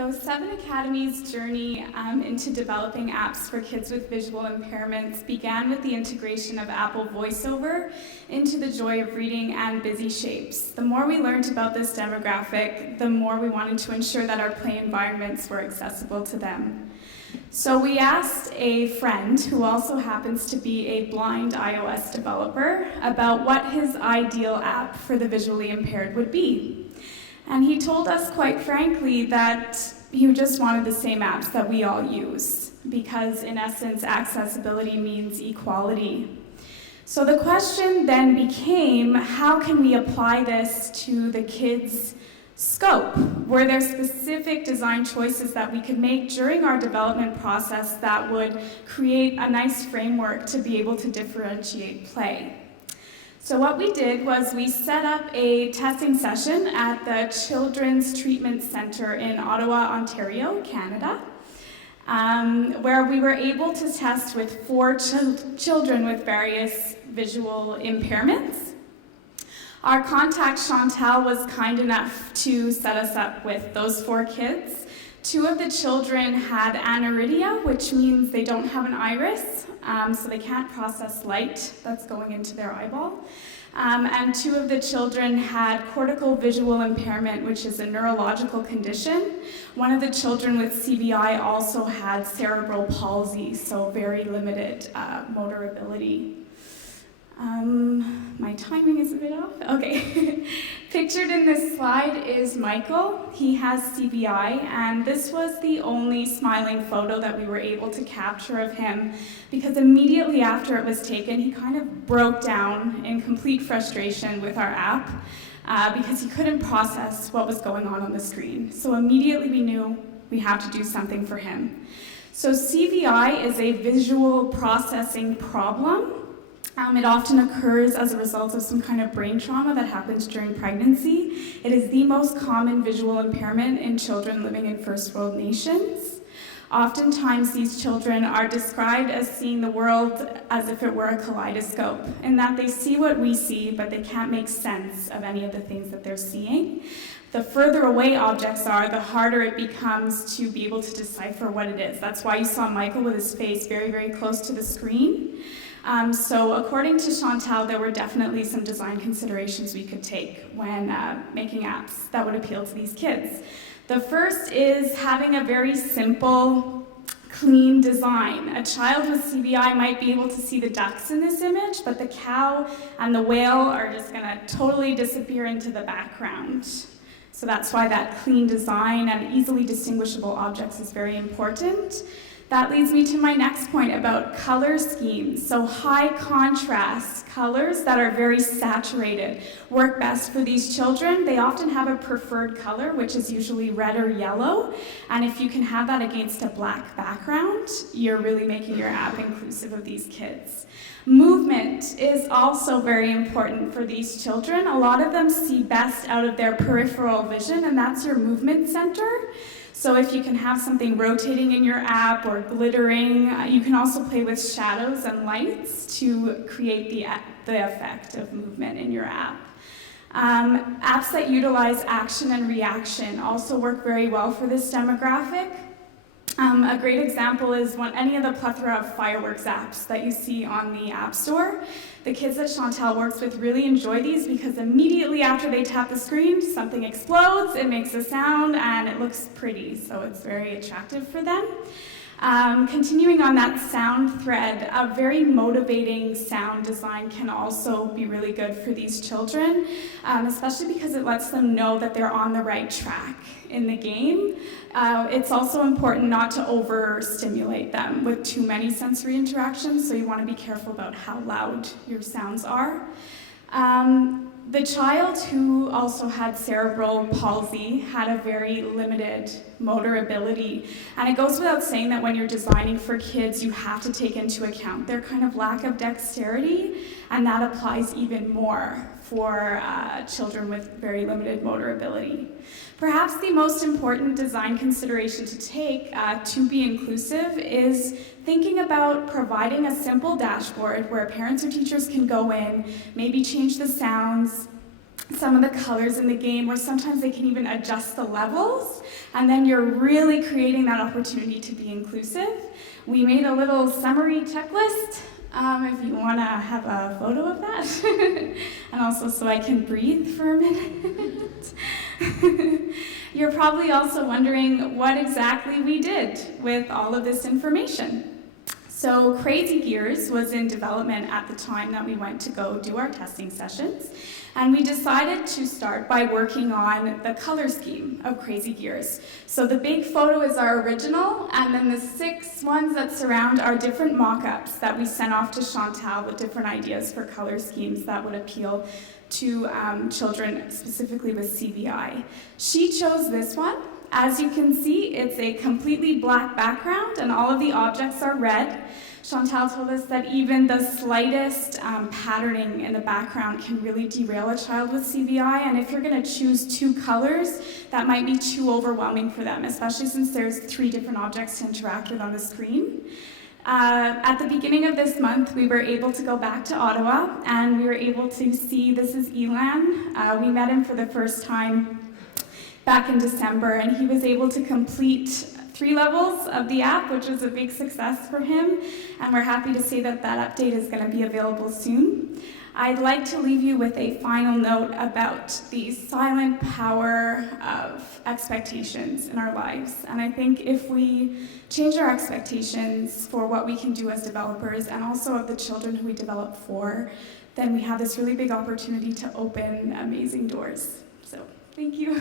So 7 Academy's journey into developing apps for kids with visual impairments began with the integration of Apple VoiceOver into the joy of reading and Busy Shapes. The more we learned about this demographic, the more we wanted to ensure that our play environments were accessible to them. So we asked a friend, who also happens to be a blind iOS developer, about what his ideal app for the visually impaired would be. And he told us, quite frankly, that he just wanted the same apps that we all use, because in essence, accessibility means equality. So the question then became, how can we apply this to the kids' scope? Were there specific design choices that we could make during our development process that would create a nice framework to be able to differentiate play? So what we did was we set up a testing session at the Children's Treatment Centre in Ottawa, Ontario, Canada, where we were able to test with 4 children with various visual impairments. Our contact, Chantal, was kind enough to set us up with those 4 kids. 2 of the children had aniridia, which means they don't have an iris, so they can't process light that's going into their eyeball. And 2 of the children had cortical visual impairment, which is a neurological condition. One of the children with CVI also had cerebral palsy, so very limited motor ability. My timing is a bit off. Okay. Pictured in this slide is Michael. He has CVI, and this was the only smiling photo that we were able to capture of him, because immediately after it was taken, he kind of broke down in complete frustration with our app because he couldn't process what was going on the screen. So immediately we knew we have to do something for him. So CVI is a visual processing problem. It often occurs as a result of some kind of brain trauma that happens during pregnancy. It is the most common visual impairment in children living in first world nations. Oftentimes, these children are described as seeing the world as if it were a kaleidoscope, in that they see what we see, but they can't make sense of any of the things that they're seeing. The further away objects are, the harder it becomes to be able to decipher what it is. That's why you saw Michael with his face very, very close to the screen. So according to Chantal, there were definitely some design considerations we could take when making apps that would appeal to these kids. The first is having a very simple, clean design. A child with CVI might be able to see the ducks in this image, but the cow and the whale are just going to totally disappear into the background. So that's why that clean design and easily distinguishable objects is very important. That leads me to my next point about color schemes. So high contrast colors that are very saturated work best for these children. They often have a preferred color, which is usually red or yellow. And if you can have that against a black background, you're really making your app inclusive of these kids. Movement is also very important for these children. A lot of them see best out of their peripheral vision, and that's your movement center. So if you can have something rotating in your app or glittering, you can also play with shadows and lights to create the effect of movement in your app. Apps that utilize action and reaction also work very well for this demographic. A great example is any of the plethora of fireworks apps that you see on the App Store. The kids that Chantal works with really enjoy these because immediately after they tap the screen, something explodes, it makes a sound, and it looks pretty, so it's very attractive for them. Continuing on that sound thread, a very motivating sound design can also be really good for these children, especially because it lets them know that they're on the right track in the game. It's also important not to overstimulate them with too many sensory interactions, so you want to be careful about how loud your sounds are. The child who also had cerebral palsy had a very limited motor ability. And it goes without saying that when you're designing for kids, you have to take into account their kind of lack of dexterity, and that applies even more for children with very limited motor ability. Perhaps the most important design consideration to take to be inclusive is thinking about providing a simple dashboard where parents or teachers can go in, maybe change the sounds, some of the colors in the game, or sometimes they can even adjust the levels, and then you're really creating that opportunity to be inclusive. We made a little summary checklist, if you want to have a photo of that, and also so I can breathe for a minute. You're probably also wondering what exactly we did with all of this information. So Crazy Gears was in development at the time that we went to go do our testing sessions, and we decided to start by working on the color scheme of Crazy Gears. So the big photo is our original, and then the 6 ones that surround are different mock-ups that we sent off to Chantal with different ideas for color schemes that would appeal to children specifically with CBI. She chose this one. As you can see, it's a completely black background and all of the objects are red. Chantal told us that even the slightest patterning in the background can really derail a child with CBI, and if you're going to choose 2 colors, that might be too overwhelming for them, especially since there's 3 different objects to interact with on the screen. At the beginning of this month, we were able to go back to Ottawa, and we were able to see, this is Elan. We met him for the first time back in December, and he was able to complete 3 levels of the app, which was a big success for him, and we're happy to say that that update is going to be available soon. I'd like to leave you with a final note about the silent power of expectations in our lives, and I think if we change our expectations for what we can do as developers, and also of the children who we develop for, then we have this really big opportunity to open amazing doors. So, thank you.